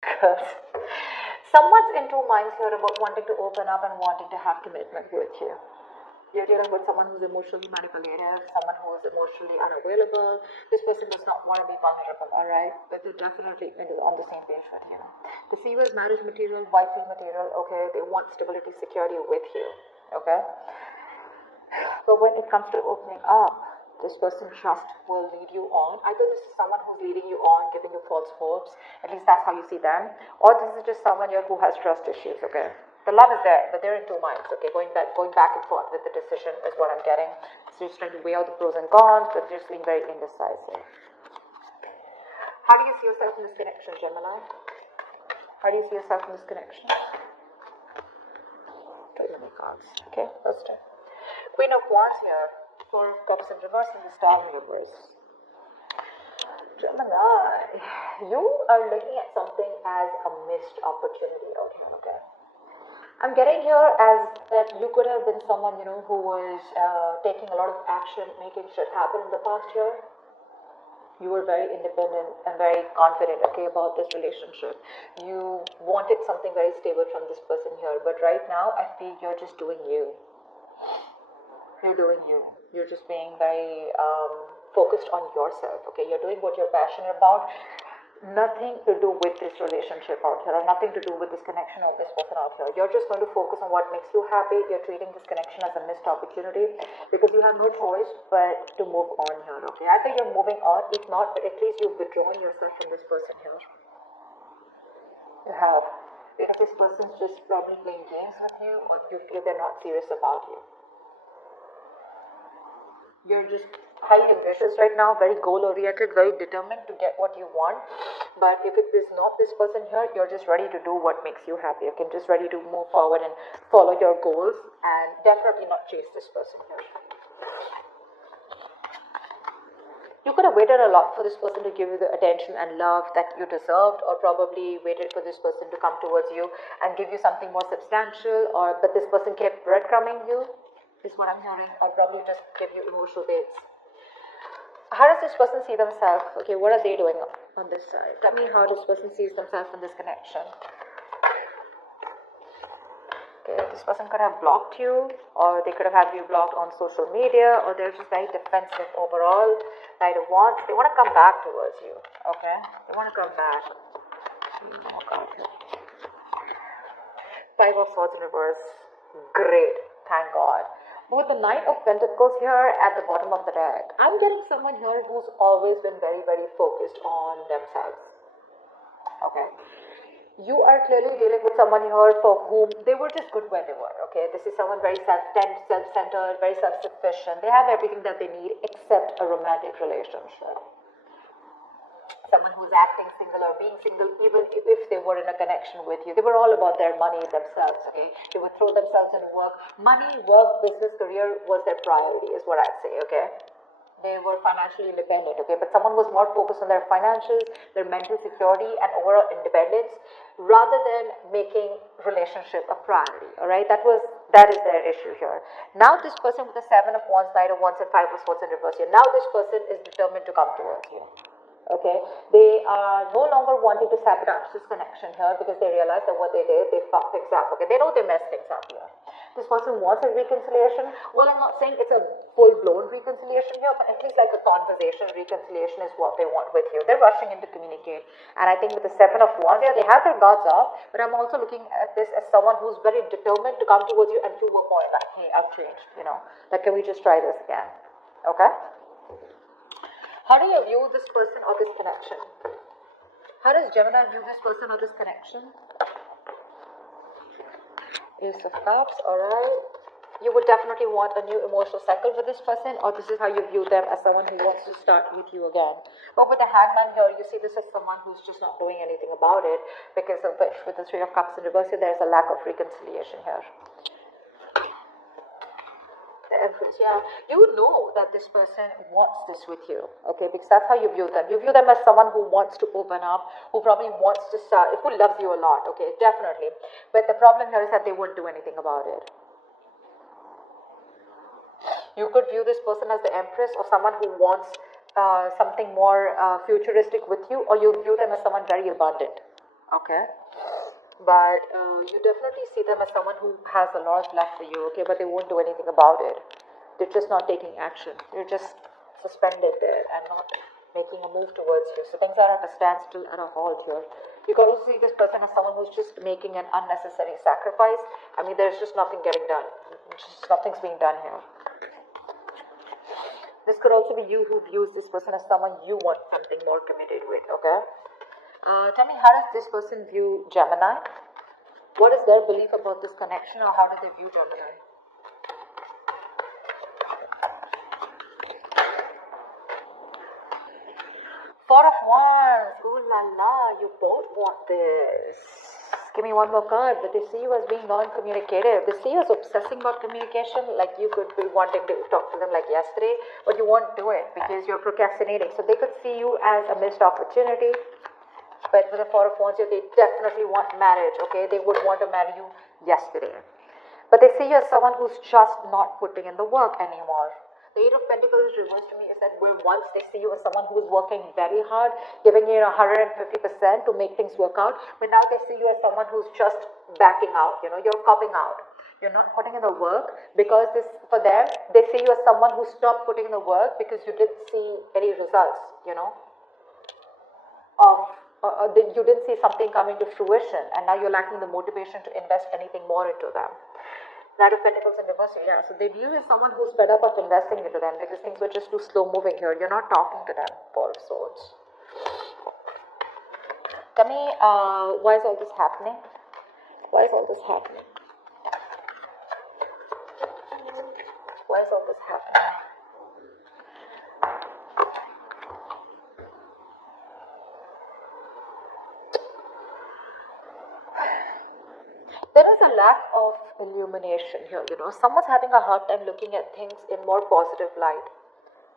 Good. Someone's in two minds here about wanting to open up and wanting to have commitment with you. You're dealing with someone who's emotionally manipulative, someone who is emotionally unavailable. This person does not want to be vulnerable, alright? But they're definitely on the same page with you. The see you as marriage material, wifey material, okay? They want stability, security with you, okay? But when it comes to opening up, this person just will lead you on. Either this is someone who's leading you on, giving you false hopes, at least that's how you see them, or this is just someone here who has trust issues, okay? The love is there, but they're in two minds, okay? Going back and forth with the decision is what I'm getting. So just trying to weigh out the pros and cons, but just being very indecisive. How do you see yourself in this connection, Gemini? How do you see yourself in this connection? Too many cards. Okay, let's start. Queen of Wands here. Four of Cups in reverse and the Star in reverse. Gemini, you are looking at something as a missed opportunity. Okay. I'm getting here as that you could have been someone, who was taking a lot of action, making shit happen in the past year. You were very independent and very confident, about this relationship. You wanted something very stable from this person here, but right now I feel you're just doing you. You're doing you. You're just being very focused on yourself, okay? You're doing what you're passionate about. Nothing to do with this relationship out here, or nothing to do with this connection or this person out here. You're just going to focus on what makes you happy. You're treating this connection as a missed opportunity because you have no choice but to move on here, okay? I think you're moving on. If not, but at least you've withdrawn yourself from this person here. You have. Because this person's just probably playing games with you, or you feel they're not serious about you. You're just highly ambitious right now, very goal-oriented, very determined to get what you want. But if it is not this person here, you're just ready to do what makes you happy. Okay, just ready to move forward and follow your goals, and definitely not chase this person here. You could have waited a lot for this person to give you the attention and love that you deserved, or probably waited for this person to come towards you and give you something more substantial, but this person kept breadcrumbing you, is what I'm hearing, or probably just give you emotional baits. How does this person see themselves? Okay, what are they doing on this side? Tell me how this person sees themselves in this connection. Okay, this person could have blocked you, or they could have had you blocked on social media, or they're just very defensive overall. They want to come back towards you. Okay, they want to come back. Oh God. Five of Swords in reverse. Great, thank God. With the Knight of Pentacles here at the bottom of the deck, I'm getting someone here who's always been very, very focused on themselves. Okay. You are clearly dealing with someone here for whom they were just good where they were. Okay. This is someone very self-centered, very self-sufficient. They have everything that they need except a romantic relationship. Someone who's acting single or being single, even if they were in a connection with you, they were all about their money themselves, okay? They would throw themselves in work. Money, work, business, career was their priority, is what I'd say, okay? They were financially independent, okay? But someone was more focused on their financials, their mental security, and overall independence, rather than making relationship a priority, all right? That is their issue here. Now this person with the Seven of Wands, Knight of Wands, and Five of Swords in reverse here, now this person is determined to come towards you. Okay, they are no longer wanting to sabotage this connection here because they realize that what they did, they fucked things up. Okay, they know they messed things up here. This person wants a reconciliation. Well, I'm not saying it's a full-blown reconciliation here, but at least like a conversation reconciliation is what they want with you. They're rushing in to communicate. And I think with the Seven of Wands here, they have their guards off, but I'm also looking at this as someone who's very determined to come towards you and prove a point like, hey, I've changed, like, can we just try this again? Okay? How do you view this person or this connection? How does Gemini view this person or this connection? Ace of Cups, alright. You would definitely want a new emotional cycle with this person, or this is how you view them as someone who wants to start with you again. But with the Hangman here, you see this as someone who's just not doing anything about it, because of which with the Three of Cups in reverse, there's a lack of reconciliation here. The Empress, yeah. You know that this person wants this with you, okay? Because that's how you view them. You view them as someone who wants to open up, who probably wants to start, who loves you a lot, okay? Definitely. But the problem here is that they won't do anything about it. You could view this person as the Empress, or someone who wants something more futuristic with you, or you view them as someone very abundant. okay? But you definitely see them as someone who has a lot of love for you, okay? But they won't do anything about it. They're just not taking action. They're just suspended there and not making a move towards you. So things are at a standstill and a halt here. You can also see this person as someone who's just making an unnecessary sacrifice. I mean, there's just nothing getting done. Just nothing's being done here. This could also be you who views this person as someone you want something more committed with, okay? Tell me, how does this person view Gemini? What is their belief about this connection, or how do they view Gemini? Four of Wands. Ooh la la, you both want this. Give me one more card. But they see you as being non-communicative. They see you as obsessing about communication. Like you could be wanting to talk to them like yesterday, but you won't do it because you're procrastinating. So they could see you as a missed opportunity. But with the Four of Wands here, they definitely want marriage, okay? They would want to marry you yesterday. But they see you as someone who's just not putting in the work anymore. The Eight of Pentacles reversed to me is that where once they see you as someone who's working very hard, giving you 150% to make things work out, but now they see you as someone who's just backing out, you're copping out. You're not putting in the work because for them, they see you as someone who stopped putting in the work because you didn't see any results, you didn't see something coming to fruition, and now you're lacking the motivation to invest anything more into them. Knight of Pentacles in reverse, yeah. So they view you as someone who's fed up of investing into them because things were just too slow moving here. You're not talking to them. Four of Swords. Tell me, why is all this happening? Why is all this happening? Why is all this happening? There is a lack of illumination here, Someone's having a hard time looking at things in more positive light.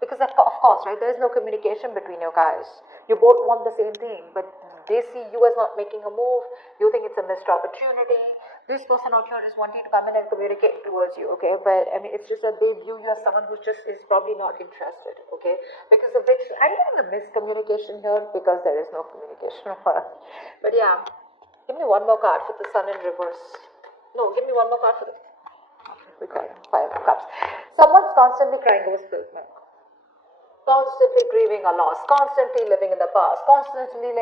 Because of course, right, there is no communication between you guys. You both want the same thing, but they see you as not making a move. You think it's a missed opportunity. This person out here is wanting to come in and communicate towards you, okay? But I mean, it's just that they view you as someone who just is probably not interested, okay? Because of which, I'm getting a miscommunication here because there is no communication. But yeah. Give me one more card for the Sun in reverse. No, give me one more card for the... We got Five of Cups. Someone's constantly crying over spilled milk. Constantly grieving a loss. Constantly living in the past. Constantly,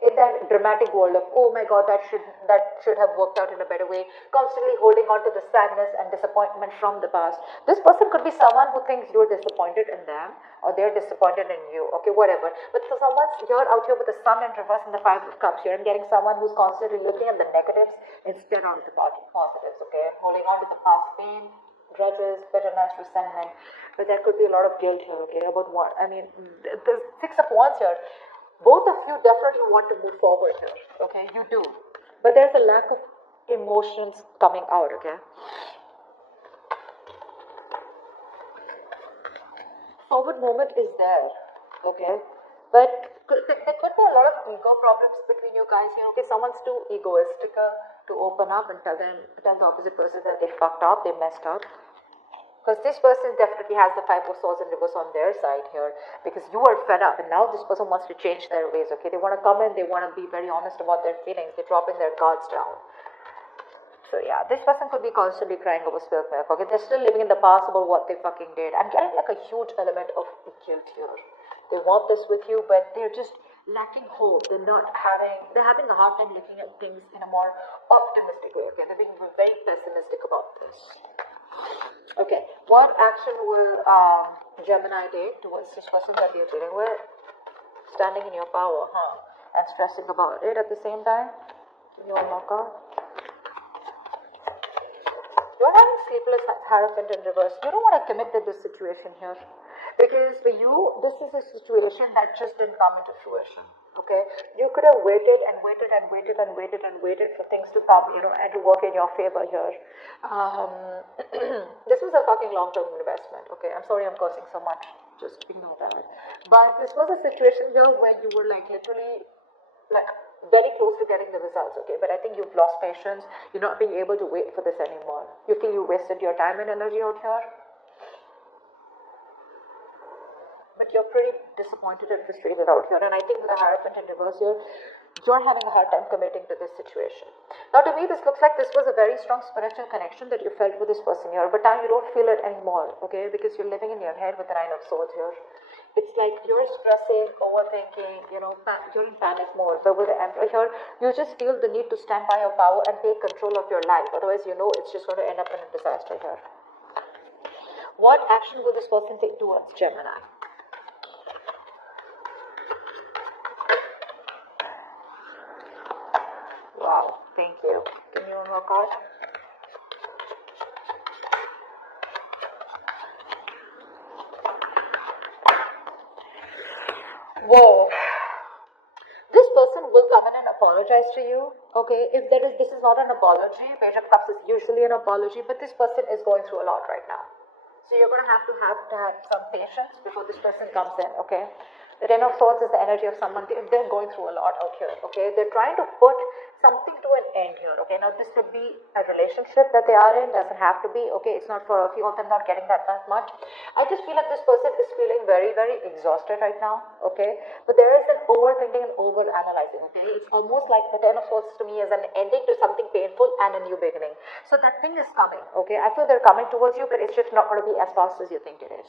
in that dramatic world of, oh my God, that should have worked out in a better way. Constantly holding on to the sadness and disappointment from the past. This person could be someone who thinks you're disappointed in them, or they're disappointed in you, okay, whatever. But for someone, you're out here with the Sun in reverse and the Five of Cups here, and getting someone who's constantly looking at the negatives instead of the positives, okay, holding on to the past pain, grudges, bitterness, resentment. But there could be a lot of guilt here, okay, about what, I mean, the Six of Wands here, both of you definitely want to move forward here, okay, you do. But there's a lack of emotions coming out, okay. Forward movement is there, okay, but there could be a lot of ego problems between you guys here, okay. Someone's too egoistic to open up and tell the opposite person that they fucked up, they messed up, because this person definitely has the Five of Swords in reverse on their side here, because you are fed up and now this person wants to change their ways, okay. They want to come in, they want to be very honest about their feelings, they're dropping their guards down. So yeah, this person could be constantly crying over spilled milk, okay. They're still living in the past about what they fucking did. I'm getting like a huge element of guilt here. They want this with you, but they're just lacking hope. They're having a hard time looking at things in a more optimistic way, okay. They're being very pessimistic about this. Okay, what action will Gemini take towards this person that you're dealing with? Standing in your power, and stressing about it at the same time. Give me one more card. You're having sleepless Hierophant in reverse. You don't want to commit to this situation here. Because for you, this is a situation that just didn't come into fruition. Okay? You could have waited and waited and waited and waited and waited for things to come, and to work in your favor here. This was a fucking long-term investment. Okay? I'm sorry I'm cursing so much. Just ignore that. But this was a situation here where you were literally very close to getting the results, okay, but I think you've lost patience. You're not being able to wait for this anymore. You feel you wasted your time and energy out here, but you're pretty disappointed and frustrated out here. And I think with the Hierophant in reverse here, you're having a hard time committing to this situation. Now, to me, this looks like this was a very strong spiritual connection that you felt with this person here, but now you don't feel it anymore, okay? Because you're living in your head with the Nine of Swords here. It's like you're stressing, overthinking, you're in panic mode. But with the Emperor here, you just feel the need to stand by your power and take control of your life. Otherwise, it's just going to end up in a disaster here. What action will this person take towards Gemini? Wow, thank you. Give me one more card. Whoa. This person will come in and apologize to you, okay? If this is not an apology. Page of Cups is usually an apology, but this person is going through a lot right now. So you're going to have some patience before this person comes in, okay? The Ten of Swords is the energy of someone. They're going through a lot out here, okay? They're trying to put something to an end here, okay? Now, this could be a relationship that they are in. Doesn't have to be, okay? It's not for a few of them not getting that much. I just feel like this person is feeling very, very exhausted right now, okay? But there is an overthinking and over-analyzing, okay? It's almost like the Ten of Swords to me is an ending to something painful and a new beginning. So that thing is coming, okay? I feel they're coming towards you, but it's just not going to be as fast as you think it is.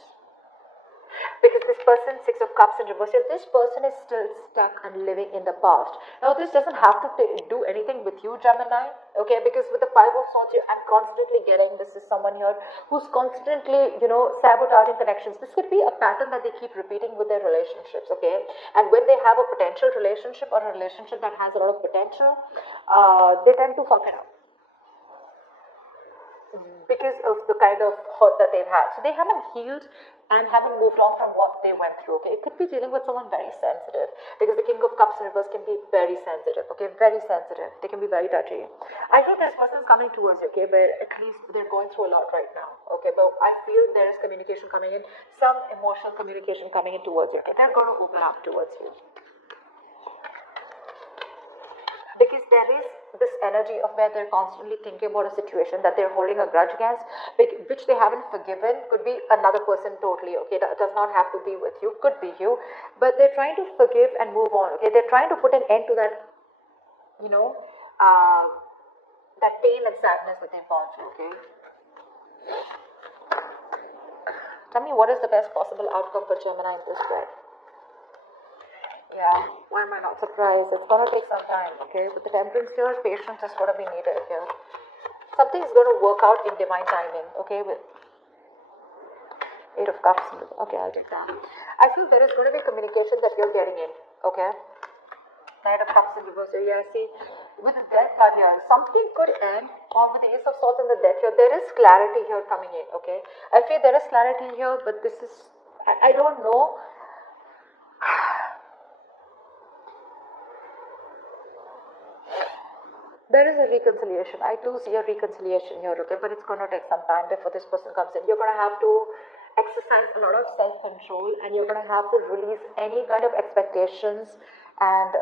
Because this person, Six of Cups in reverse, this person is still stuck and living in the past. Now, this doesn't have to do anything with you, Gemini, okay? Because with the Five of Swords, I'm constantly getting this is someone here who's constantly, sabotaging connections. This could be a pattern that they keep repeating with their relationships, okay? And when they have a potential relationship or a relationship that has a lot of potential, they tend to fuck it up. Because of the kind of hurt that they've had. So they haven't healed and haven't moved on from what they went through, okay? It could be dealing with someone very sensitive, because the King of Cups in reverse can be very sensitive, okay? Very sensitive. They can be very touchy. I feel this person is coming towards you, okay? But at least they're going through a lot right now, okay? But I feel there is communication coming in, some emotional communication coming in towards you, okay? They're going to open up towards you. Because there is this energy of where they're constantly thinking about a situation that they're holding a grudge against, which they haven't forgiven. Could be another person totally, okay? That does not have to be with you, could be you. But they're trying to forgive and move on, okay? They're trying to put an end to that, that pain and sadness that they've gone through, okay? Tell me, what is the best possible outcome for Gemini in this spread? Yeah, why am I not surprised? It's going to take some time, okay? With the Temperance here, patience is going to be needed here. Something is going to work out in divine timing, okay? With Eight of Cups. Okay, I'll take that. I feel there is going to be communication that you're getting in, okay? Knight of Cups in reverse. Yeah, see, with the Death card here, something could end, or with the Ace of Swords and the Death here, there is clarity here coming in, okay? I feel there is clarity here, but this is, I don't know. There is a reconciliation. I do see a reconciliation here, okay? But it's going to take some time before this person comes in. You're going to have to exercise a lot of self-control, and you're going to have to release any kind of expectations and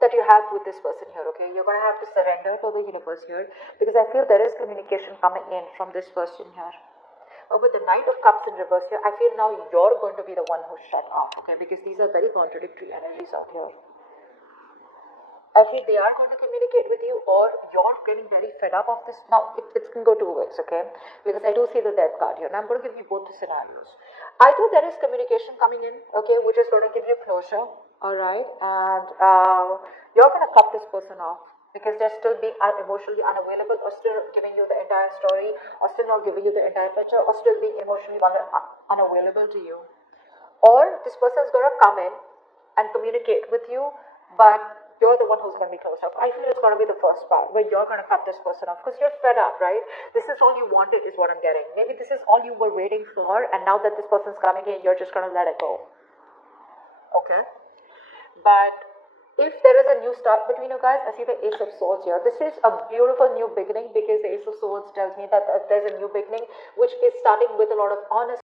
that you have with this person here, okay? You're going to have to surrender to the universe here, because I feel there is communication coming in from this person here. But with the Knight of Cups in reverse here, I feel now you're going to be the one who's shut off, okay? Because these are very contradictory energies out here. I feel they are going to communicate with you, or you're getting very fed up of this. Now, it can go two ways, okay? Because I do see the Death card here, and I'm going to give you both the scenarios. Either there is communication coming in, okay, which is going to give you closure, alright? And you're going to cut this person off, because they're still being emotionally unavailable, or still giving you the entire story, or still not giving you the entire picture, or still being emotionally unavailable to you. Or this person is going to come in and communicate with you, but you're the one who's going to be closed off. I feel it's going to be the first part, where you're going to cut this person off, because you're fed up, right? This is all you wanted is what I'm getting. Maybe this is all you were waiting for, and now that this person's coming in, you're just going to let it go. Okay? But if there is a new start between you guys, I see the Ace of Swords here. This is a beautiful new beginning, because the Ace of Swords tells me that there's a new beginning, which is starting with a lot of honesty.